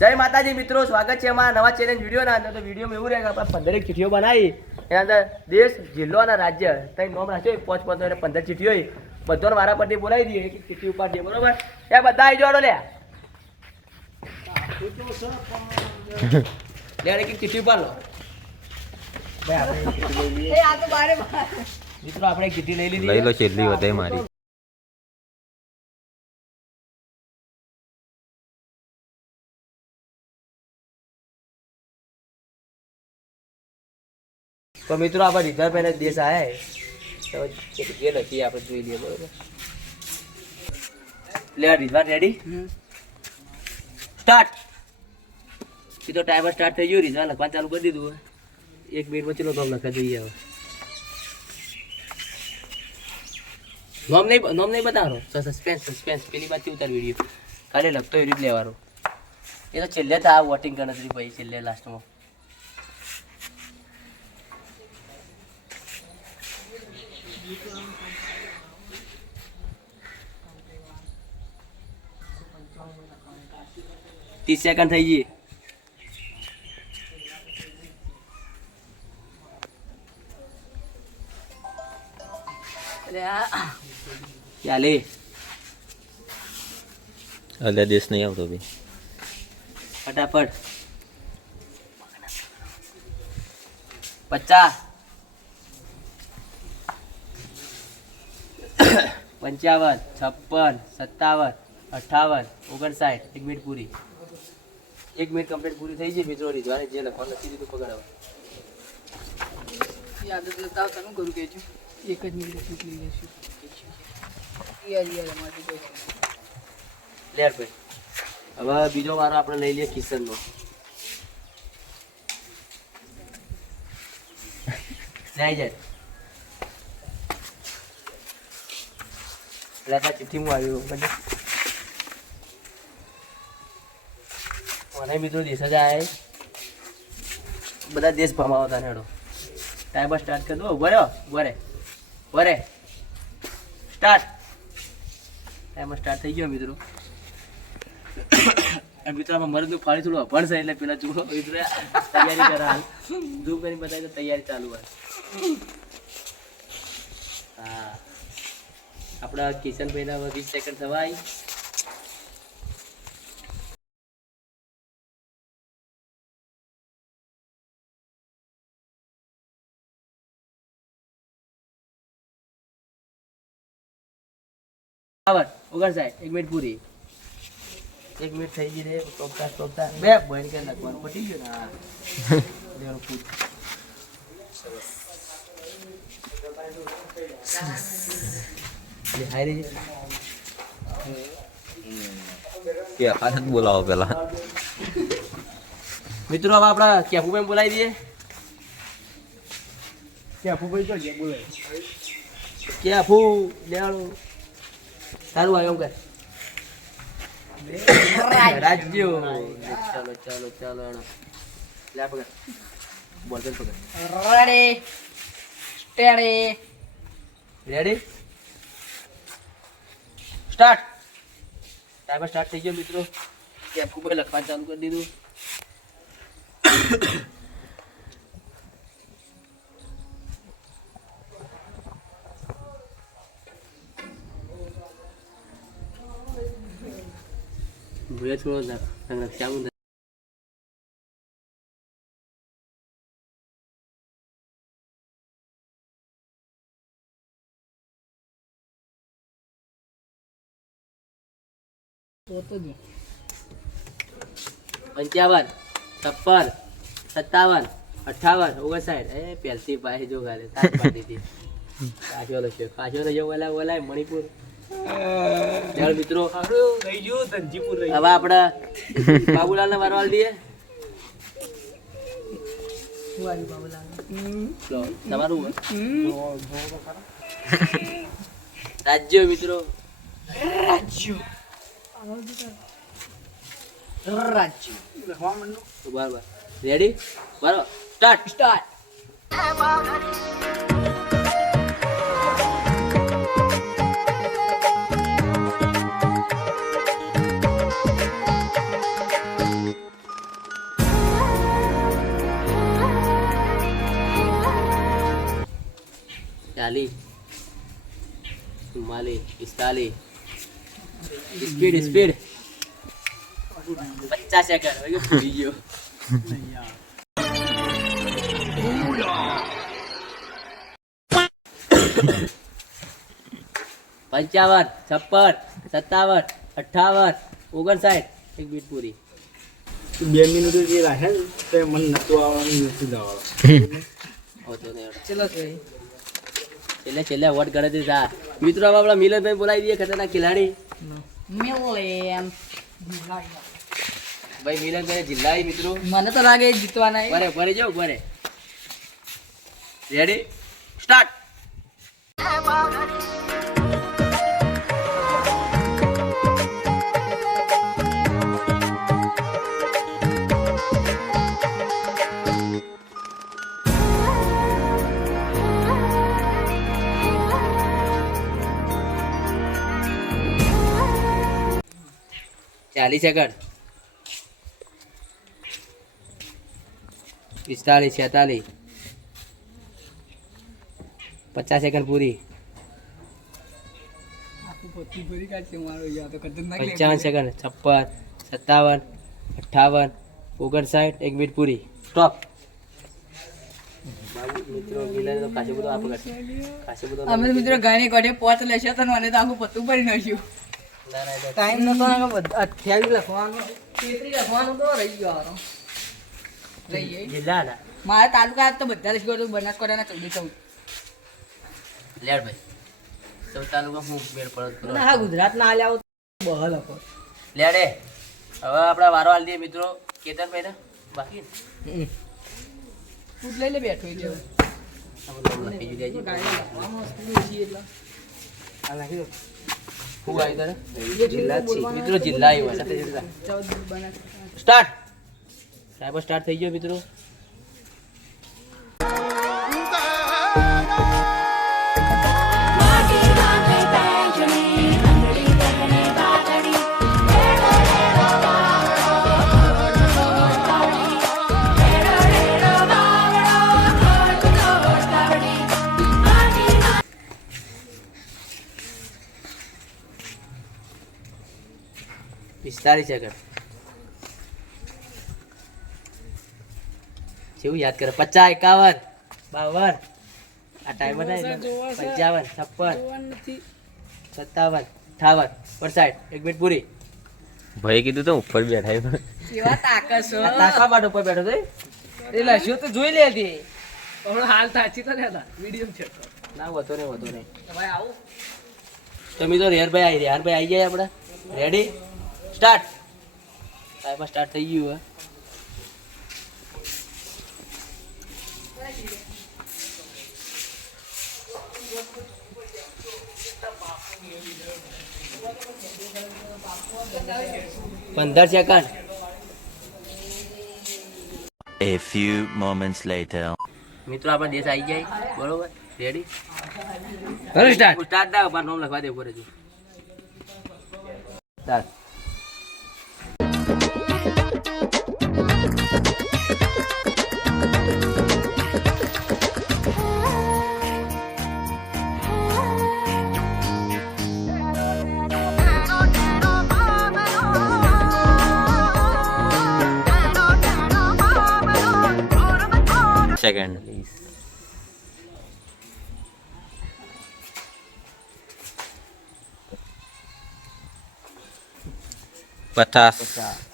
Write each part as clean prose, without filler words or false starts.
જય માતાજી મિત્રો, સ્વાગત છે અમારા નવા ચેલેન્જ વિડીયોના અંદર. તો વિડીયોમાં એવું રહે કે આપણે 15 ચીઠીઓ બનાવી, એના અંદર દેશ, જિલ્લો અને રાજ્ય કંઈ નોમ રાખ્યો, 5 એટલે 15 ચીઠીઓ હોય. બધાને વારા પરથી બોલાવી દઈએ, એક ચીઠી ઉપાડીએ, બરોબર? એ બધા આવી જોડો લે એક ચીઠી ઉપાડ લો. મિત્રો આપણે એક ચીઠી લઈ લીધી, લઈ લો. છેલ્લી વધે મારી. તો મિત્રો આપણે રિઝર્વ પહેલે દેશ આવ્યા તો જે લખીએ આપણે જોઈ લઈએ, બરોબર? લે રિઝર્વ રેડી, સ્ટાર્ટ. સીધો ટાઈમર સ્ટાર્ટ થઈ ગયું, રિઝર્વ લખવાનું ચાલુ કરી દીધું. 1 મિનિટ ચલો તો લખવા જોઈએ. હવે નોમ નહીં બતાવવાનો, સસ્પેન્સ પેલી બાજુ ઉતાર વિડીયો ખાલી લખતો એ રીતે લેવાનો. એ તો છેલ્લે તો આ વોટિંગ ગણતરી ભાઈ, છેલ્લે લાસ્ટમાં. तीस सेकंड થઈ ગઈ. ચાલે અલે દેશ નહીં આવતો ભાઈ, ફટાફટ. 50 55 56 57 58 59. 1 મિનિટ પૂરી. 1 મિનિટ કમ્પ્લીટ પૂરી થઈ ગઈ મિત્રો. રીઝવાની જે લખવાનું નથી દીધું પકડાવ. યાદ લગાવ તને કરું કે છું 1 જ મિનિટ નીકળી જશે. યાર અમારી કોઈ લેર ભાઈ. હવે બીજો વારો આપણે લઈ લઈએ કિશનનો. લઈ જાય લેતા ચિઠ્ઠી હું આવ્યું મને મિત્રો દેશ જ આવે, બધા દેશ ભમાવો હતા. હેડો ટાઈમર સ્ટાર્ટ કરી દો. વરે સ્ટાર્ટ. ટાઈમર સ્ટાર્ટ થઈ ગયો મિત્રો. મિત્રો આમાં મરદનું ફાળી થોડું અભણ છે એટલે પેલા ચૂડો મિત્રો તૈયારી કરા ઝૂમ કરી બતાવી તો તૈયારી ચાલુ હોય. હા આપણા કિશન ભાઈના 20 સેકન્ડ થવાય. બરાબર 59. 1 મિનિટ પૂરી. 1 મિનિટ થઈ ગઈ રે. ટોકતા બે બોઈન કે લખવાનું પટી ગયું ને. હા લેવાનું પૂછ. સરસ. હારી કે આનંદ બોલાવો પેલા મિત્રો. હવે આપણા કેફુભાઈ બોલાવી દઈએ. કેફુભાઈ તો બોલાય કેફુ લેવાનું સારું આવ્યું કે રાજ્યો. ચાલો લે પકડ બોલ પકડ. Ready start. ટાઈમર સ્ટાર્ટ થઈ ગયો મિત્રો. કેફુ ભાઈ લખવાનું ચાલુ કરી દીધું. ભૂયા થોડો રક્ષાબંધન પંચાવન 56 57 58 59. એ પહેલથી પાસે જો ગાલે કાશો લખ્યો ઓલાય મણિપુર. મિત્રો હવે આપણે બાબુલાલ ને વારવાલ દઈએ. તમારું રાજ્ય મિત્રો. બરાબર રેડી. બરાબર સ્ટાર્ટ. 40 44 45 સ્પીડ 50 સેકન્ડ ભૂલી ગયો 55 56 57 58 59 એક મિનિટ પૂરી 2 મિનિટ જે રાખે ને તો મને નતું આવવાનું નથી જવાનું હોતો નહીં છેલ્લે વોટ કરે છે સા મિત્રો આપણા મિલનભાઈ બોલાવી દઈએ ખતરનાક ખેલાડી ભાઈ મિલનભાઈ જિલ્લા મિત્રો મને તો લાગે જીતવાના બરે જાવ બરે રેડી સ્ટાર્ટ ચાલીસ સેકન્ડ 45 46 50 સેકન્ડ પૂરી 55 સેકન્ડ 56 57 58 59 એક મિનિટ પૂરી સ્ટોપ મિત્રો મિલન તો ખાસું બધું આપણે ખાસું બધું અમે મિત્રો ગાડી કોડે પોત લેશે તો મને તો આખું પત્તું ભરી નાખ્યું ટાઈમ નતો ને 28 લખવાનું 33 લખવાનું તો રહી ગયો આરો જિલ્લા ના મારા તાલુકા તો બધા લખી ગયો બનાસકાંઠાના 14 લેડ ભાઈ સૌ તાલુકા હું મેળ પડત ના હા ગુજરાત ના આલ્યા બહલ લખો લેડે હવે આપણા વારો આલી દે મિત્રો કેતનભાઈ ને બાકી ફૂટ લઈ લે બેઠો એટલે મિત્રો જિલ્લા સ્ટાર્ટ ટાઈમર સ્ટાર્ટ થઈ ગયો મિત્રો પિસ્તાલીસ સેકન્ડ જેવું યાદ કરે 50 51 52 આ ટાઈમ બતાય 55 56 57 58 વરસાઈડ એક મિનિટ પૂરી ભાઈ કીધું તો ઉપર બેઠા કેવા તાકસો તાકા માટે ઉપર બેઠો છે એટલે શું તો જોઈ લેતી હમણાં હાલ સાચી તો લેતા વિડીયો છે ના વધો નહીં ભાઈ આવું તો મિત્રો રેહરભાઈ આવી જાય આપણે રેડી સ્ટાર્ટ ટાઈમર સ્ટાર્ટ થઈ ગયું હે 15 second A few moments later. મિત્રો આપણા દેશ આવી જાય બરોબર રેડી કરો સ્ટાર્ટ દા પર નામ લખવા દે ઉપર જ સ્ટાર્ટ સેકન્ડ 50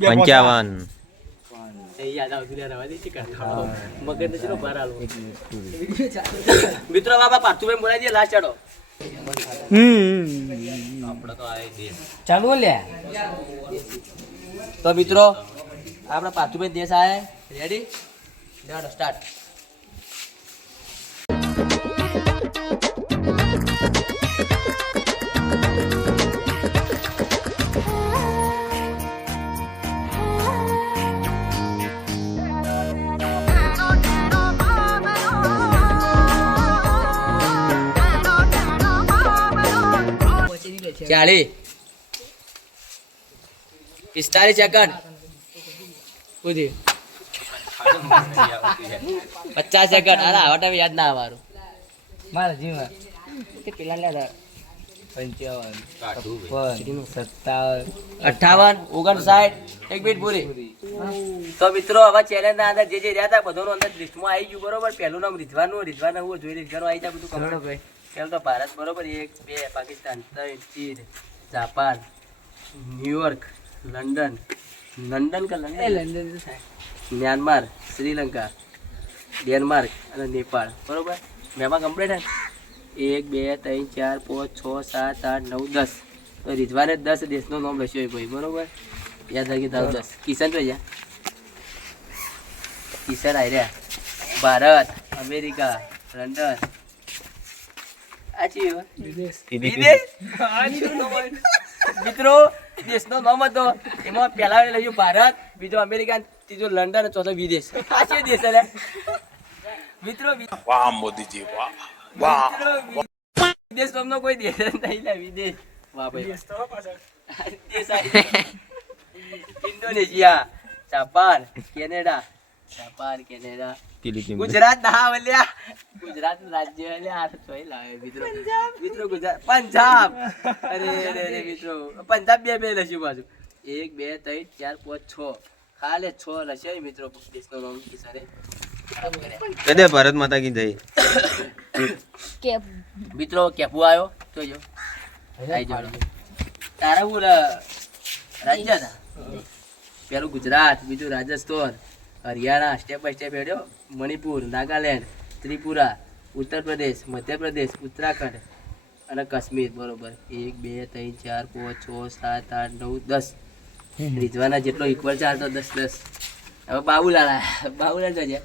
55 યાદ આવતું યાર રવા દે છે કાઢો મગજ ને ચલો બહાર આલો મિત્રો બાબા પાર્થુભાઈ બોલાવી દે લાસ્ટ ચાડો આપણે તો આય દે ચાલુ લે તો મિત્રો આપણા પાર્થુભાઈ દેશ આયા રેડી લેડો સ્ટાર્ટ ચાલી 45 સેકન્ડ પૂરી 50 સેકન્ડ. અરે આવા ટાઈમે યાદ ના આવવાનું. મારા જીવન કે પેલા લ્યા 55 57 58 59 એક મિનિટ પૂરી. તો મિત્રો હવે ચેલેન્જ ના અંદર જે રહ્યા હતા બધોનું અંદર લિસ્ટમાં આવી ગયું બરોબર. પહેલું નામ રિઝવાનનું હું જોઈ રિઝવાનું આવી જાય બધું કમ્પ્લીટ ભાઈ. પહેલું તો ભારત બરોબર 1 2 પાકિસ્તાન 3 ચીન જાપાન ન્યુયોર્ક લંડન કે લંડન મ્યાનમાર શ્રીલંકા ડેનમાર્ક અને નેપાળ બરોબર. મેમાં કમ્પ્લીટ હે 1 2 3 4 5 6 7 8 9 10. તો રિઝવાને 10 દેશનું નામ લખ્યું ભાઈ બરોબર. યાદ રાખી તારું 10. કિશન તો જા કિશન આવી રહ્યા. ભારત અમેરિકા લંડન વિદેશ મિત્રો દેશનો નામ હતો એમાં પહેલા લખ્યું ભારત, બીજો અમેરિકા, ત્રીજો લંડન, ચોથો વિદેશ. આ છે દેશ એટલે મિત્રો. વાહ મોદીજી વાહ વાહ. વિદેશ નામનો કોઈ દેશ જ નહીં લે વિદેશ. વાહ ભાઈ દેશ ઇન્ડોનેશિયા જાપાન કેનેડા ગુજરાત ના વલ્યા ગુજરાત રાજ્ય એટલે આ ચોઈ લાવે મિત્રો ગુજરાત પંજાબ. અરે મિત્રો પંજાબ બે લખ્યું પાછું 1 2 3 4 5 6 ખાલી 6 લખ્યા મિત્રો. દેશનો નામ કિસારે કદે ભારત માતા કી જય. મિત્રો કેપુ આવ્યો જોજો આઈ જાવ. તારા હું રાજ્ય હતા પેલું ગુજરાત, બીજું Rajasthan, Haryana step by step હેડ્યો, મણિપુર, નાગાલેન્ડ, ત્રિપુરા, ઉત્તર પ્રદેશ, મધ્યપ્રદેશ, ઉત્તરાખંડ અને કાશ્મીર બરોબર. 1 2 3 4 5 6 7 8 9 10. રિઝવાના જેટલો ઇક્વલ ચાર તો 10 10. હવે બાબુલાલ જોજે.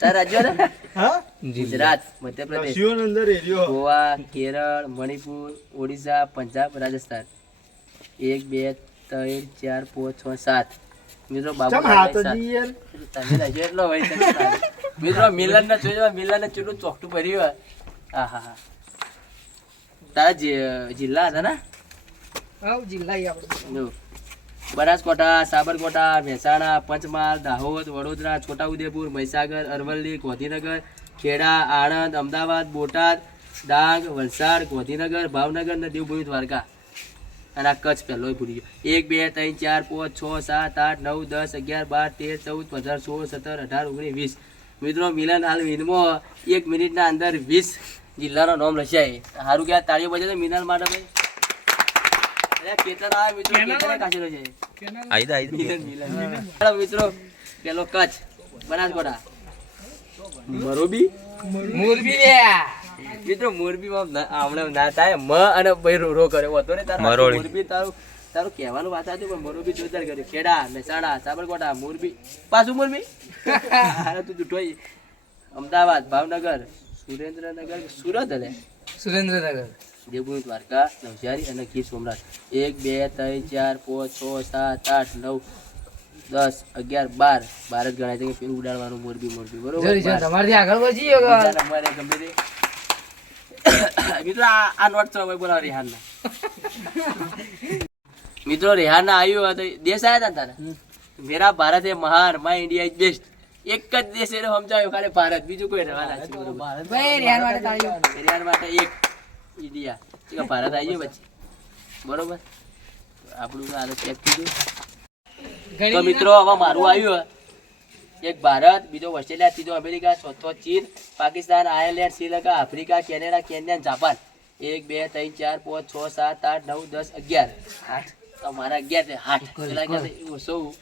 તારે રાજ્યો હતા ગુજરાત, મધ્યપ્રદેશ, ગોવા, કેરળ, મણિપુર, ઓડિશા, પંજાબ, રાજસ્થાન. 1 2 3 4 5 6 7. મિત્રો બાબુ એટલો હોય મિત્રો. મિલન ને જોજો, મિલન ને કેટલું ચોકટું ભર્યું. હા હા હા. તારા જિલ્લા હતા ને બનાસકાંઠા, સાબરકાંઠા, મહેસાણા, પંચમહાલ, દાહોદ, વડોદરા, છોટાઉદેપુર, મહીસાગર, અરવલ્લી, ગાંધીનગર, ખેડા, આણંદ, અમદાવાદ, બોટાદ, ડાંગ, વલસાડ, ગાંધીનગર, ભાવનગર ને દેવભૂમિ દ્વારકા. અને આ કચ્છ પહેલો ભૂલી ગયો. 1 2 3 4 5 6 7 8 9 10 11 12 13 14 15 16 17 18 19 20. મિત્રો મિલન હાલ વિનમાં 1 મિનિટના અંદર 20 જિલ્લાનો નામ લખાય. સારું કે તાળીઓ બજે મિલન માટે ભાઈ. કેતન આવે મિત્રો, કેતન કાચેલો છે. મિત્રો પેલો કચ્છ, બનાસકાંઠા, મોરબી મિત્રો. મોરબીમાં હમણાં ના થાય મ અને ભાઈ રો કરે હતો ને તારા મોરબી. તારું કહેવાનું વાત હતું પણ મોરબી જોરદાર કર્યું. ખેડા, મહેસાણા, સાબરકાંઠા, મોરબી, પાછું મોરબી. તું જૂઠો. અમદાવાદ, ભાવનગર, સુરેન્દ્રનગર, સુરેન્દ્રનગર, દેવભૂમિ દ્વારકા, નવસારી અને ગીર સોમનાથ. 1 2 3 4 5 6 7 8 9 10 11 12. ભારત ગણાય છે કે પેલું ઉડાડવાનું મોરબી બરોબર. તમારથી આગળ વધી મિત્રો આ નોટ તો બોલાવ રેહાનના. મિત્રો રેહાનના આવ્યું તો દેશ આવ્યા હતા તારે. મેરા ભારત એ મહાન, માય ઇન્ડિયા ઇઝ બેસ્ટ. એક જ દેશ એને સમજાવ્યો ખાલી ભારત, બીજું કોઈ રહેવાના છે બરોબર. રેહાન માટે એક ઇન્ડિયા ભારત આવી ગયો પછી બરોબર. આપણું આ ચેક કીધું. તો મિત્રો હવે મારું આવ્યું એક ભારત, બીજો ઓસ્ટ્રેલિયા, ત્રીજો અમેરિકા, ચોથો ચીન, Pakistan, Ireland, Sri Lanka, Africa, Canada, Kenya, Japan. 1 2 3 4 5 6 7 8 9 10 11. 8 તો મારા 11 છે. 8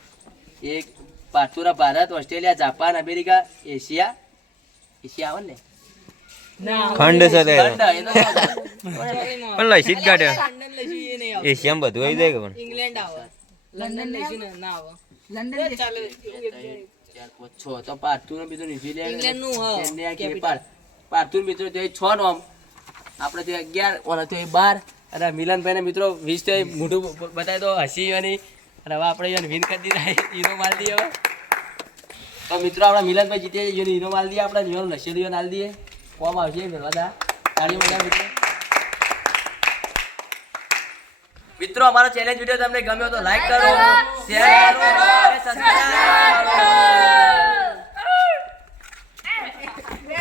એક પાછુરા Bharat, Australia, Japan, America, Asia આવે ને ખંડ છે તે. ખંડ એનો પણ લસી જ કાઢે. એશિયામાં બધું આવી જાય કે પણ ઇંગ્લેન્ડ આવે, લંડન લેશું ને ના આવે. લંડન ચાલે 4 5 6. તો પાર્થુર બીજો ન્યુઝીલેન્ડ, ઇંગ્લેન્ડ નું કેન્યા, નેપાળ. પાર્થુર મિત્રો તે 6 નામ, આપણે તે 11 ઓલા તો 12. અને મિલનભાઈ ને મિત્રો 20 તો મોઢું બતાવી દો હસી અને હવે આપણે એને વિન કરી દીધા, હીરો માલ દઈએ હવે. તો મિત્રો આપણા મિલનભાઈ જીતે હીરો માલ દઈએ, આપણે જીવન નશેલીઓ નાલ દઈએ. કોમ આવશે મેળવાદા તાળીઓ મજા. મિત્રો અમારો ચેલેન્જ વિડીયો તમને ગમ્યો તો લાઈક કરો, શેર કરો અને સબસ્ક્રાઇબ